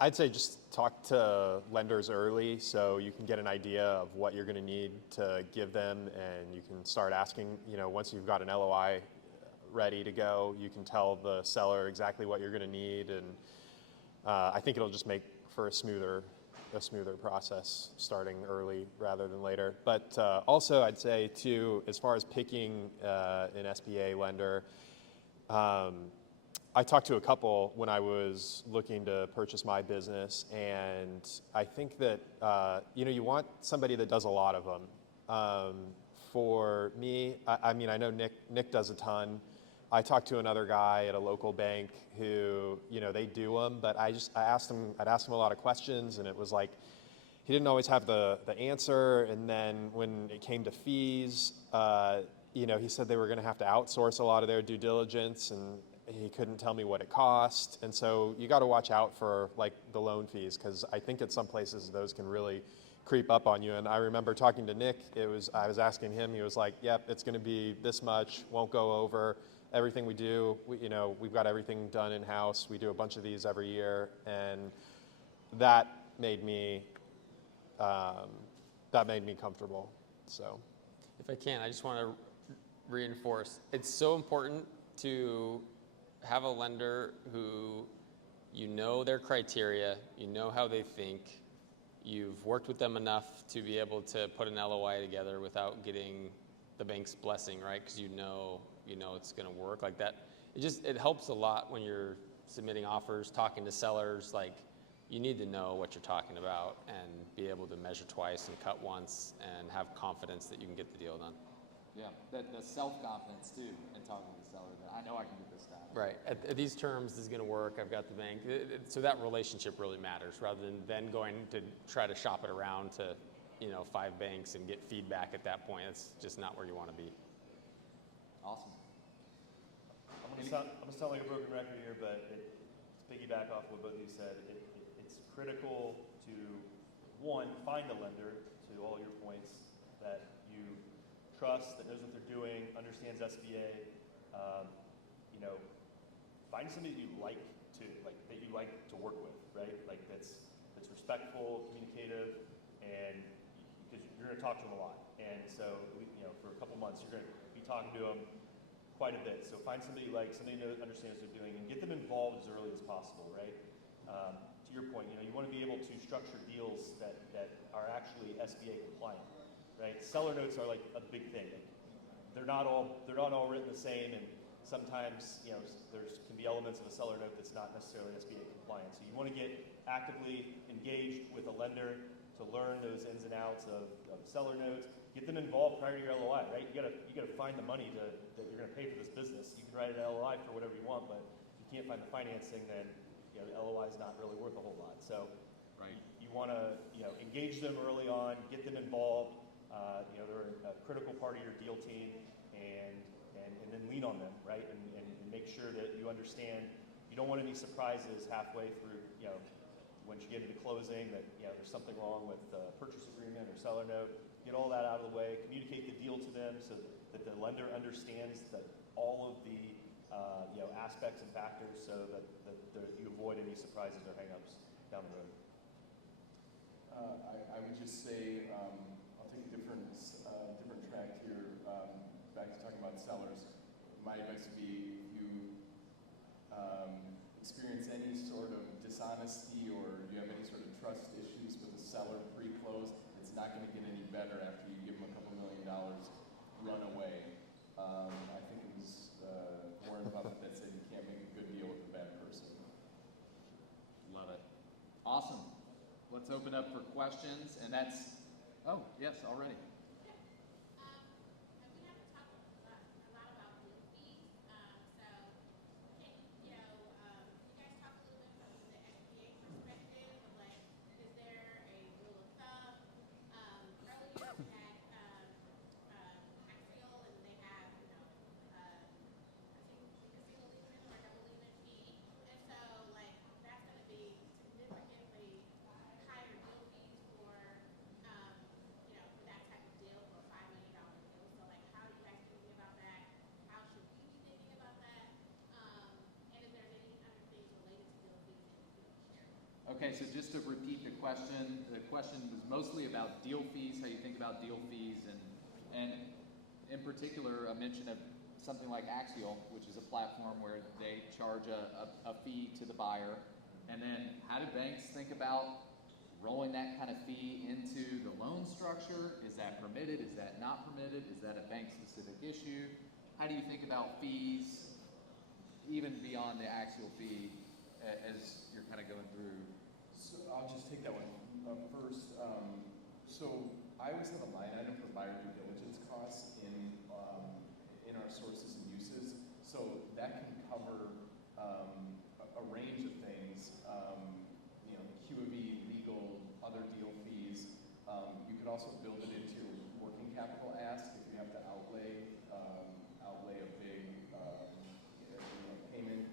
I'd say just talk to lenders early so you can get an idea of what you're going to need to give them, and you can start asking, once you've got an LOI ready to go, you can tell the seller exactly what you're going to need, and I think it'll just make for a smoother process starting early rather than later. But also I'd say too, as far as picking an SBA lender, I talked to a couple when I was looking to purchase my business, and I think that you want somebody that does a lot of them. For me, I mean, I know Nick does a ton. I talked to another guy at a local bank who, they do them, but I'd ask him a lot of questions, and it was like he didn't always have the answer. And then when it came to fees, he said they were going to have to outsource a lot of their due diligence, and he couldn't tell me what it cost. And so you got to watch out for like the loan fees, because I think at some places those can really creep up on you. And I remember talking to Nick, I was asking him, he was like, yep, it's going to be this much, won't go over. Everything we do, we've got everything done in-house. We do a bunch of these every year. And that made me that made me comfortable. So, If I can, I just want to reinforce, it's so important to have a lender who you know their criteria, you know how they think, you've worked with them enough to be able to put an LOI together without getting the bank's blessing, right? Because you know it's going to work like that. It helps a lot when you're submitting offers, talking to sellers. Like, you need to know what you're talking about and be able to measure twice and cut once and have confidence that you can get the deal done. Yeah, the self-confidence too, in talking to the seller that I know I can get this done. Right. At these terms, this is going to work. I've got the bank. So that relationship really matters, rather than then going to try to shop it around to, 5 banks and get feedback at that point. It's just not where you want to be. Awesome. I'm gonna sound like a broken record here, but to piggyback off what both of you said, it's critical to, one, find a lender, to all your points, that you trust, that knows what they're doing, understands SBA. Find somebody that you like to work with, right? Like that's respectful, communicative, and because you're going to talk to them a lot. And so, for a couple months, you're going to be talking to them quite a bit. So find somebody you like, somebody that understands what they're doing, and get them involved as early as possible, right? To your point, you want to be able to structure deals that are actually SBA compliant, right? Seller notes are like a big thing. They're not all written the same, and sometimes there can be elements of a seller note that's not necessarily SBA compliant. So you want to get actively engaged with a lender to learn those ins and outs of seller notes. Get them involved prior to your LOI, right? You gotta find the money that you're gonna pay for this business. You can write an LOI for whatever you want, but if you can't find the financing, then the LOI is not really worth a whole lot. So Right. you want to engage them early on, get them involved. They're a critical part of your deal team, and then lean on them, right? And make sure that you understand. You don't want any surprises halfway through. Once you get into closing, that there's something wrong with the purchase agreement or seller note. Get all that out of the way. Communicate the deal to them so that the lender understands that all of the aspects and factors, so that you avoid any surprises or hangups down the road. I would just say, I'll take a different track here, back to talking about sellers. My advice would be, if you experience any sort of dishonesty or you have any sort of trust issues with a seller pre-close, it's not going to get any better after you give them a couple $1 million, run away. I think it was Warren Buffett that said you can't make a good deal with a bad person. Love it. Awesome. Let's open up for questions, and that's, oh, yes, already. Okay, so just to repeat the question was mostly about deal fees, how you think about deal fees, and in particular a mention of something like Axial, which is a platform where they charge a fee to the buyer, and then how do banks think about rolling that kind of fee into the loan structure? Is that permitted? Is that not permitted? Is that a bank-specific issue? How do you think about fees, even beyond the Axial fee, as you're kind of going through? So I'll just take that one first. So I always have a line item for buyer due diligence costs in our sources and uses. So that can cover a range of things. QAV, legal, other deal fees. You could also build it into your working capital ask if you have to outlay a big payment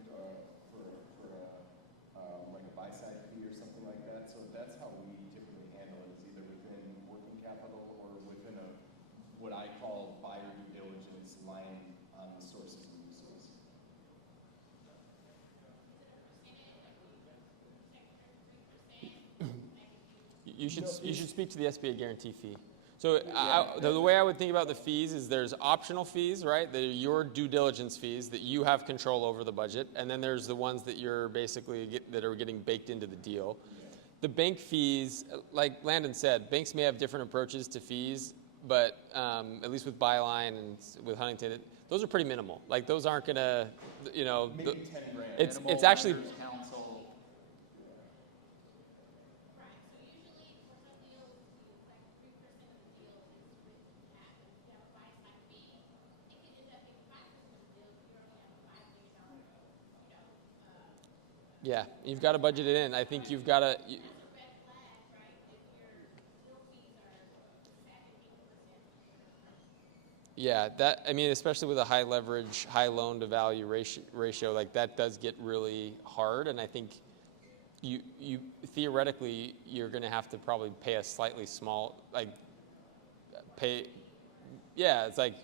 like a buy-side fee or something like that. So that's how we typically handle it, is either within working capital or within what I call buyer due diligence line on the sources and uses. you should speak to the SBA guarantee fee. So the way I would think about the fees is there's optional fees, right? They're your due diligence fees that you have control over the budget, and then there's the ones that you're basically that are getting baked into the deal. The bank fees, like Landon said, banks may have different approaches to fees, but at least with Byline and with Huntington, those are pretty minimal. Like those aren't gonna, Maybe 10 grand. It's actually. Lenders Council. Yeah, you've got to budget it in. I think you've got to. Yeah, I mean, especially with a high leverage, high loan to value ratio, like that does get really hard. And I think you theoretically, you're going to have to probably pay a slightly small, it's like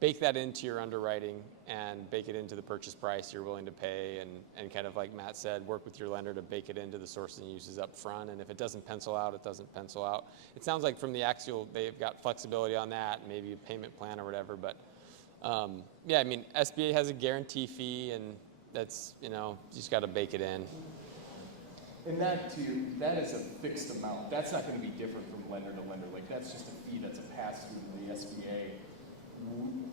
bake that into your underwriting and bake it into the purchase price you're willing to pay, and kind of like Matt said, work with your lender to bake it into the sources and uses up front, and if it doesn't pencil out, it doesn't pencil out. It sounds like from the Axial, they've got flexibility on that, maybe a payment plan or whatever, but yeah, I mean, SBA has a guarantee fee, and that's, you just got to bake it in. And that too, that is a fixed amount. That's not going to be different from lender to lender. Like that's just a fee that's a pass through to the SBA.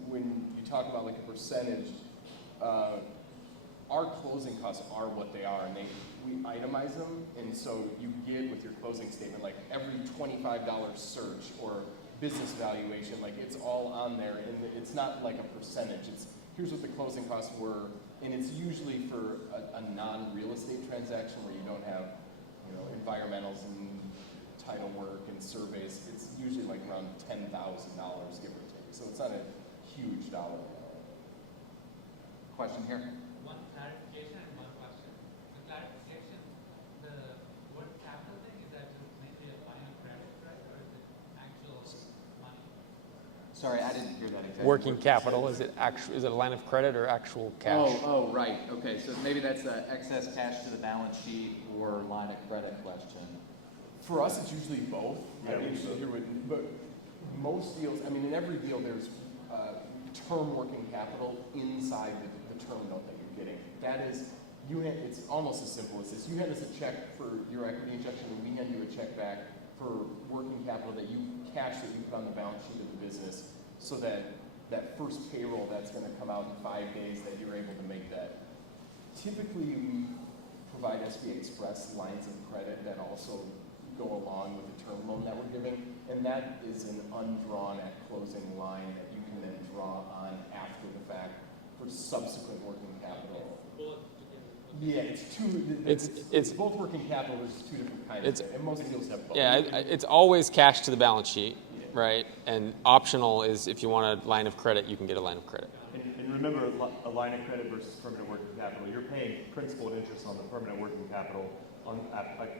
When you talk about like a percentage, our closing costs are what they are, and we itemize them, and so you get with your closing statement, like every $25 search or business valuation, like it's all on there, and it's not like a percentage. It's here's what the closing costs were, and it's usually for a non-real estate transaction where you don't have, environmentals and title work and surveys. It's usually like around $10,000, give or take. So it's not a huge dollar amount. Question here. One clarification and one question. The clarification, the word capital thing, is that just mainly a line of credit, right? Or is it actual money? Sorry, I didn't hear that exactly. Working capital, is it a line of credit or actual cash? Oh, right. Okay, so maybe that's excess cash to the balance sheet or line of credit question. For us, it's usually both. Yeah, But most deals, I mean, in every deal, there's term working capital inside the term note that you're getting. That is, it's almost as simple as this. You hand us a check for your equity injection, and we hand you a check back for working capital that cash that you put on the balance sheet of the business, so that first payroll that's going to come out in 5 days, that you're able to make that. Typically, we provide SBA Express lines of credit that also go along with the term loan that we're giving, and that is an undrawn at closing line that you can then draw on after the fact for subsequent working capital. Yeah, it's both working capital. There's two different kinds of it, and most deals have both. Yeah, it's always cash to the balance sheet, right? And optional is if you want a line of credit, you can get a line of credit. And remember, a line of credit versus permanent working capital. You're paying principal and interest on the permanent working capital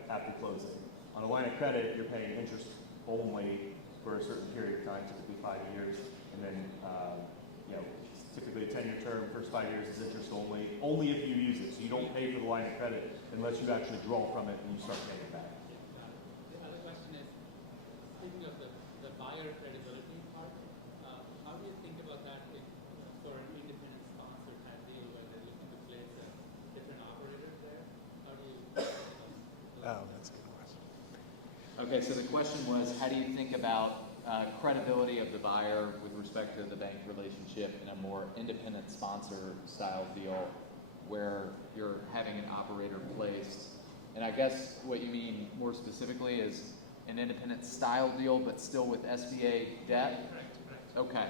after closing. On a line of credit, you're paying interest only for a certain period of time, typically 5 years, and then typically a 10-year term. First 5 years is interest only if you use it. So you don't pay for the line of credit unless you actually draw from it and you start paying it back. The other question is, speaking of the buyer credibility part, how do you think about that for an independent sponsor type deal where they're looking to place a different operators there? How do you? Oh, that's a good question. Okay, so the question was, how do you think about credibility of the buyer with respect to the bank relationship in a more independent sponsor style deal where you're having an operator placed? And I guess what you mean more specifically is an independent style deal, but still with SBA debt? Correct. Okay.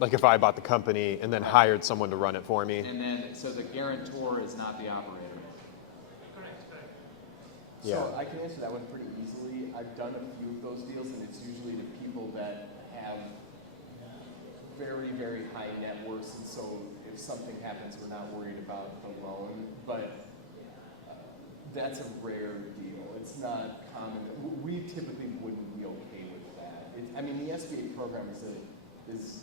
Like if I bought the company and then hired someone to run it for me. And then, so the guarantor is not the operator? Correct. Yeah. So I can answer that one pretty easily. I've done a few of those deals, and it's usually to people that have very, very high net worths, and so if something happens, we're not worried about the loan. But that's a rare deal. It's not common. We typically wouldn't be okay with that. The SBA program is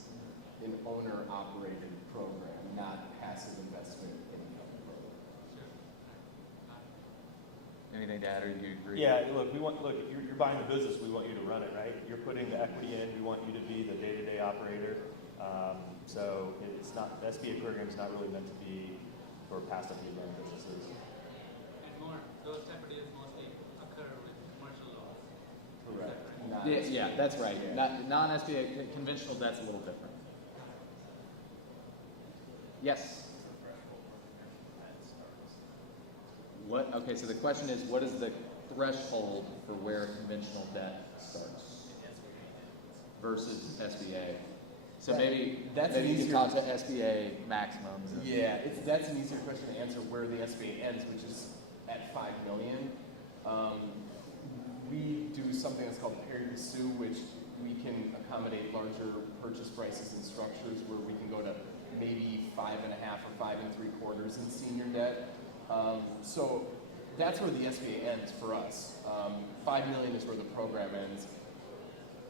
an owner-operated program, not passive investment income program. anything to add, or do you agree? Yeah, look, if you're buying the business, we want you to run it, right? You're putting the equity in, we want you to be the day-to-day operator. So it's not, the SBA program is not really meant to be for passive run businesses. And more, those type of deals mostly occur with commercial laws. Correct. Is that right? Yeah, that's right. Yeah. Non-SBA, conventional debt's a little different. Yes? What, okay, so the question is, what is the threshold for where conventional debt starts versus SBA? So maybe That's you easier. can talk to SBA maximums. and- Yeah, that's an easier question to answer where the SBA ends, which is at 5 million. We do something that's called pari passu, which we can accommodate larger purchase prices and structures where we can go to maybe 5.5 or 5 3/4 in senior debt. So that's where the SBA ends for us. 5 million is where the program ends.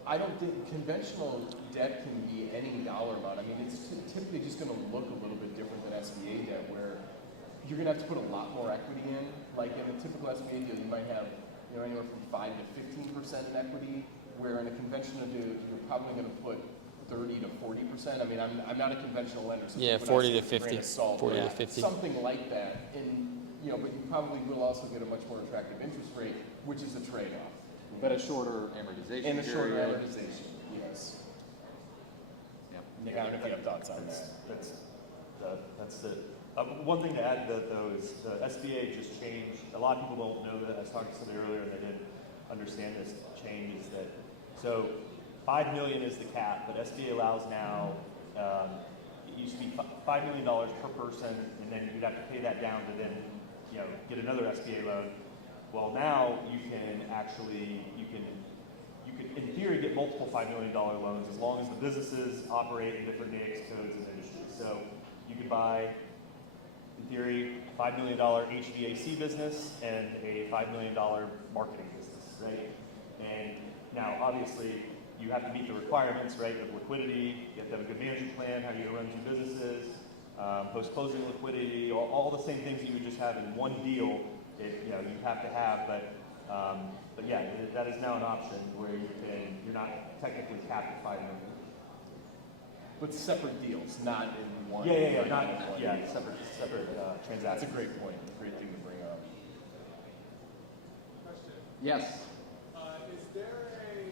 I don't think conventional debt can be any dollar amount. I mean, it's typically just going to look a little bit different than SBA debt, where you're going to have to put a lot more equity in. Like in a typical SBA deal, you might have anywhere from 5 to 15% in equity, where in a conventional deal, you're probably going to put 30 to 40%. I mean, I'm not a conventional lender, so Yeah, keep it 40 on to a grain 50. of salt, 40 to yeah, 50. something like that. And but you probably will also get a much more attractive interest rate, which is a trade-off. But a shorter amortization And a shorter period. amortization, yes. Yep. Nick, I don't know if you have thoughts on that. That's it. One thing to add though is the SBA just changed. A lot of people don't know that. I was talking to somebody earlier and they didn't understand this change. Is that so? 5 million is the cap, but SBA allows now. It used to be $5 million per person, and then you'd have to pay that down to then get another SBA loan. Well, now you can in theory get multiple $5 million loans as long as the businesses operate in different NAICS codes and industries. So you could buy, in theory, a $5 million HVAC business and a $5 million marketing business, right? And now, obviously, you have to meet the requirements, right, of liquidity. You have to have a good management plan, how you're going to run two businesses, post-closing liquidity, all the same things that you would just have in one deal. You have to have, but yeah, that is now an option where you're not technically capped at 5 million. But separate deals, not in one. Yeah, like, not in one yeah, deal. separate That's a transactions. great point. Great thing to bring up. Question. Yes. Is there any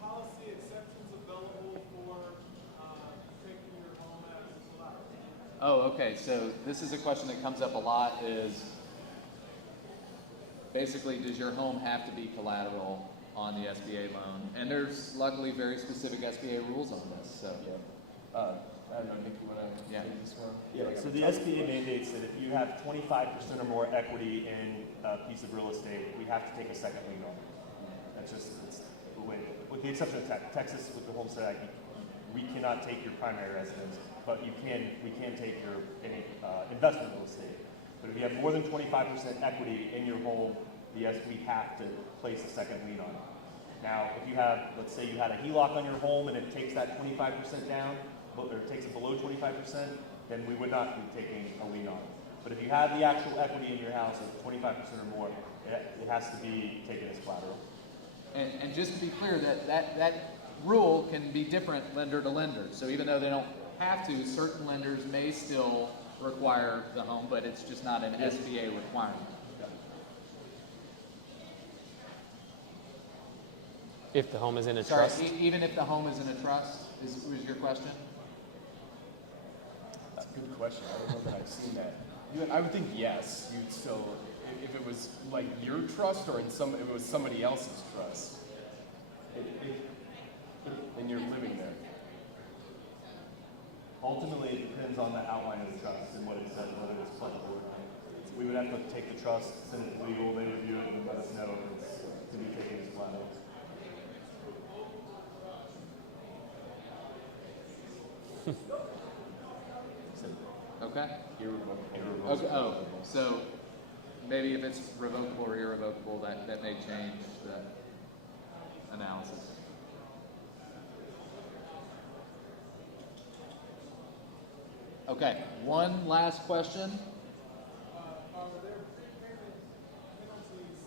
policy exceptions available for taking your home as collateral? Oh, okay. So this is a question that comes up a lot is basically, does your home have to be collateral on the SBA loan? And there's luckily very specific SBA rules on this. So Yeah. I don't know, Nick, you want to Yeah. take this one? Yeah, so the SBA mandates that if you have 25% or more equity in a piece of real estate, we have to take a second lien on it. It's the way, with the exception of Texas, with the Homestead Act, we cannot take your primary residence, but we can take your investment real estate. But if you have more than 25% equity in your home, we have to place a second lien on it. Now, if you have, let's say you had a HELOC on your home and it takes that 25% down, or it takes it below 25%, then we would not be taking a lien on it. But if you have the actual equity in your house of 25% or more, it has to be taken as collateral. And just to be clear, that rule can be different lender to lender. So even though they don't have to, certain lenders may still require the home, but it's just not an SBA requirement. If the home is in a Sorry, trust. even if the home is in a trust, was your question? That's a good question. I don't know that I've seen that. I would think yes. You'd still, if it was like your trust or if it was somebody else's trust, and you're living there. Ultimately, it depends on the outline of the trust and what it says, whether it's pledgeable or not. We would have to take the trust, send it to legal, they review it, and let us know if it's to be taken as collateral. Okay. Irrevocable. Okay. Oh, so maybe if it's revocable or irrevocable, that may change the analysis. Okay. One last question. Are there prepayment penalties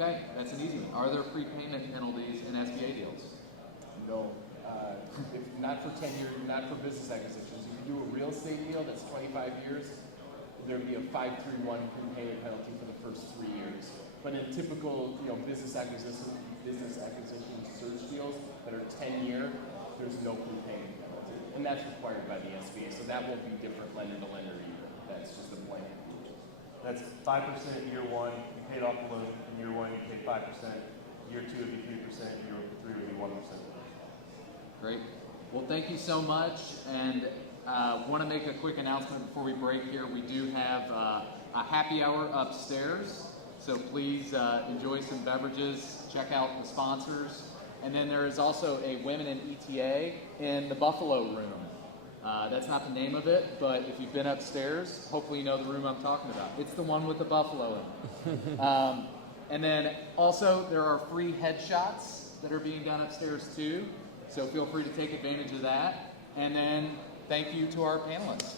Okay, that's an easy one. Are there prepayment penalties in SBA deals? No, if not for 10 years, not for business acquisitions. If you do a real estate deal that's 25 years, there'd be a 531 prepayment penalty for the first 3 years. But in typical, business acquisition search deals that are 10-year, there's no prepayment penalty, and that's required by the SBA. So that won't be different lender to lender either. That's just a blanket. That's 5% year one, you paid off the loan. In year one, you paid 5%. Year two would be 3%. Year three would be 1%. Great. Well, thank you so much. And want to make a quick announcement before we break here. We do have a happy hour upstairs. So please enjoy some beverages. Check out the sponsors. And then there is also a Women in ETA in the Buffalo room. That's not the name of it, but if you've been upstairs, hopefully you know the room I'm talking about. It's the one with the buffalo in it. And then also there are free headshots that are being done upstairs too. So feel free to take advantage of that. And then thank you to our panelists.